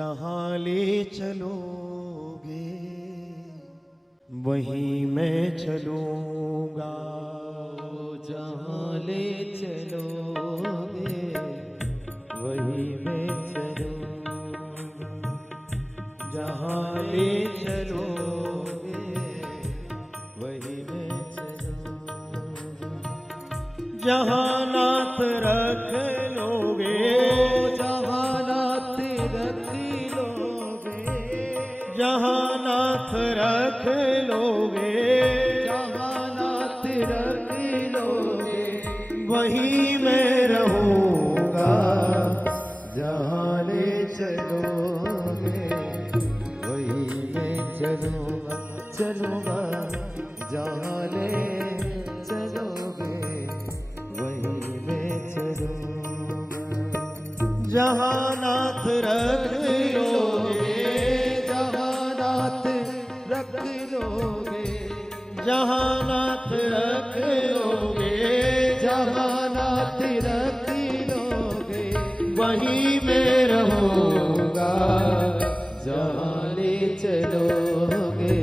जहाँ ले चलोगे वहीं मैं चलूँगा। जहाँ ले चलोगे वहीं मैं चलूँगा। जहाँ ले चलोगे वहीं मैं चलूँगा। जहाँ नाथ रख लोगे, जहाँ नाथ रख लोगे, जहाँ नाथ रख लोगे, जहाँ नाथ रख लोगे वहीं मैं रहूँगा। जहाँ ले चलोगे वहीं मैं चलूँगा। चलूँगा जहाँ ले चलोगे वहीं मैं चलूँगा। जहाँ नाथ रख लोगे, जहाँ नाथ रख लोगे, जहाँ नाथ रख लोगे, जहाँ नाथ रख लोगे वहीं मैं रहूँगा। जहाँ ले चलोगे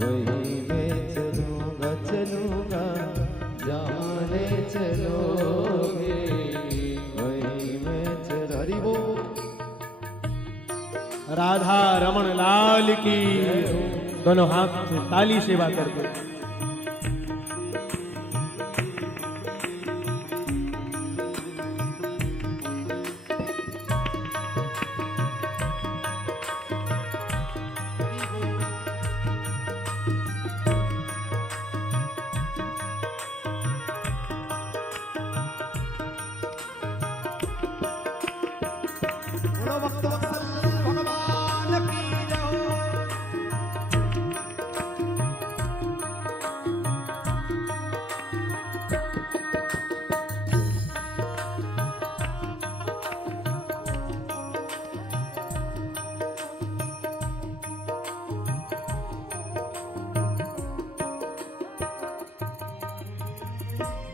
वहीं मैं चलूँगा। चलूँगा जहाँ ले चलोगे वहीं मैं चल। हरि बोल। राधा रमन लाल की। दोनों हाथ से ताली सेवा करके बोलो भक्त वत्सल भगवान की जय हो।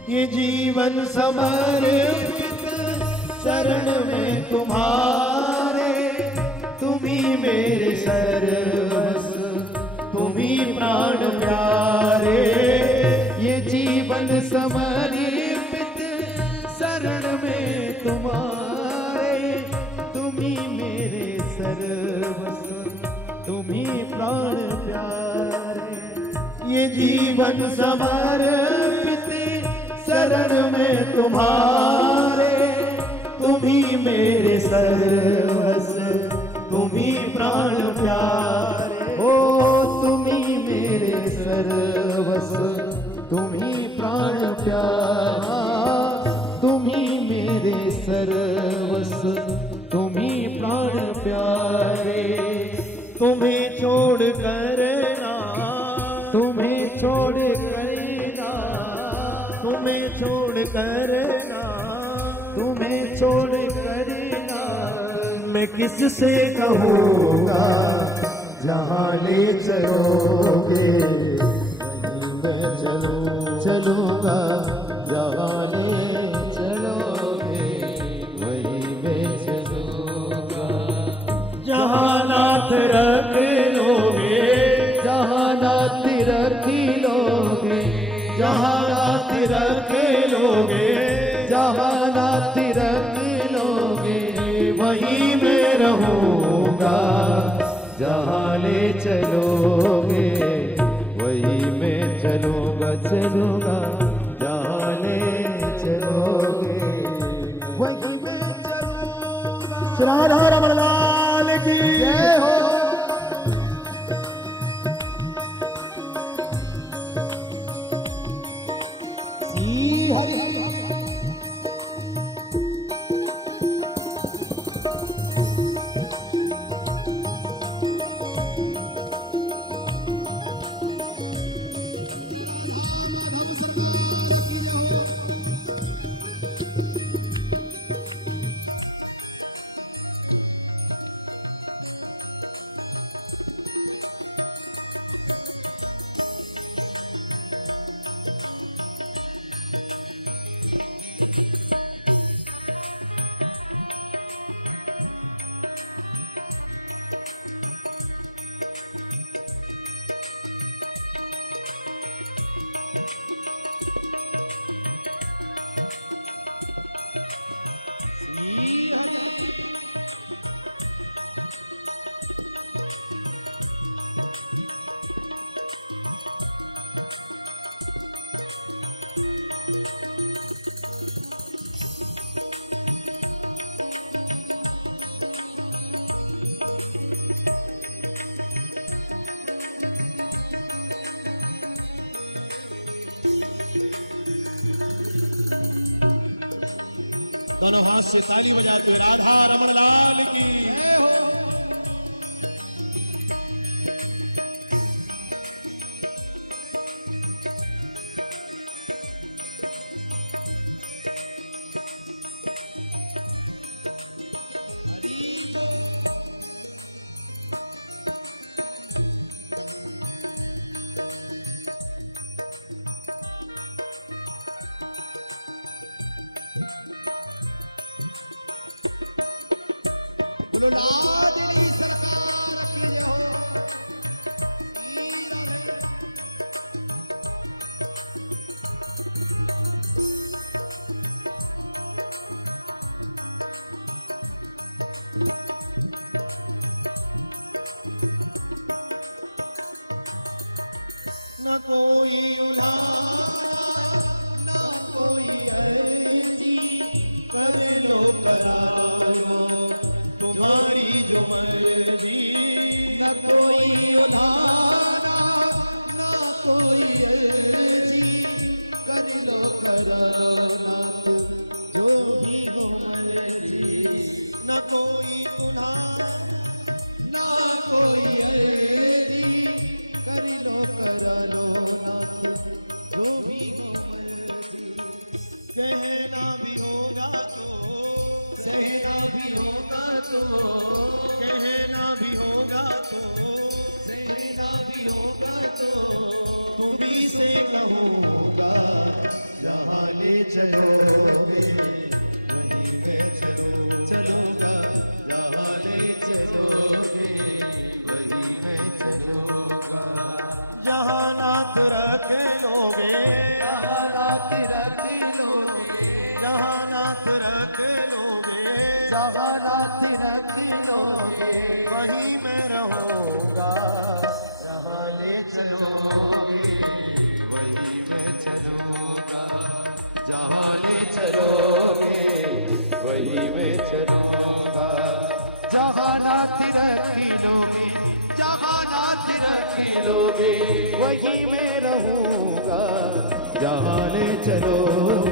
ये जीवन समर्पित शरण में तुम्हारे, तुम्ही मेरे सर्वस्व, तुम्ही प्राण प्यारे। ये जीवन समर्पित शरण में तुम्हारे, तुम्ही मेरे सर्वस्व, तुम्ही प्राण प्यारे। ये जीवन समर्पित शरण में तुम्हारे, तुम्ही मेरे सर्वस्व, तुम्ही प्राण प्यारे। ओ तुम्ही मेरे सर्वस्व, तुम्ही प्राण प्यारा। तुम्ही मेरे सर्वस्व, तुम्ही प्राण प्यारे। तुम्हें छोड़ कर ना, तुम्हें छोड़ कर ना, तुम्हें छोड़ कर ना, तुम्हें छोड़ कर ना, मैं किससे कहूँगा। जहाँ ले चलोगे वहीं मैं चलूँगा। जहाँ ले चलोगे वहीं मैं चलूँगा। जहाँ नाथ रख लोगे, जहाँ नाथ रख लोगे, जहाँ नाथ रख लोगे, जहाँ नाथ रख लोगे वहीं मैं रहूँगा। जहाँ ले चलोगे वहीं मैं चलूँगा। चलूँगा जहाँ ले चलोगे वहीं मैं चलूँगा। श्री राधा रमन लाल की जय हो। श्री हरि राधा माधव सरकार की जय हो। दोनों हाथ से ताली बजाते हुए राधा रमण लाल की जय हो। हरि बोल। बोलो लाडली सरकार की जय हो। श्री राधे। न कोई उल्हाना ना कोई अर्जी कर लो करा लो तुम्हारी जो मर्जी न कोई उल्हाना ना कोई अर्जी कर लो नाथ जो भी हो मर्जी। न कोई उल्हाना ना कोई अर्जी कर लो नाथ जो भी हो मर्जी। कहना भी होगा तो सहना भी होगा तो कहना भी होगा तो सहना भी होगा तो तुम्ही से कहूँगा जहाँ ले चलोगे वहीं मैं चलूँगा। जहाँ ले चलोगे वहीं मैं चलूँगा। जहाँ नाथ रख लोगे जहाँ नाथ रख लोगे जहाँ नाथ रख लोगे जहाँ नाथ रख लोगे वहीं मैं रहूँगा जहाँ ले चलोगे वहीं मैं चलूँगा। जहाँ ले चलोगे वहीं मैं चलूँगा। जहाँ नाथ रख लोगे जहाँ नाथ रख लोगे वहीं मैं रहूँगा। जहाँ ले चलोगे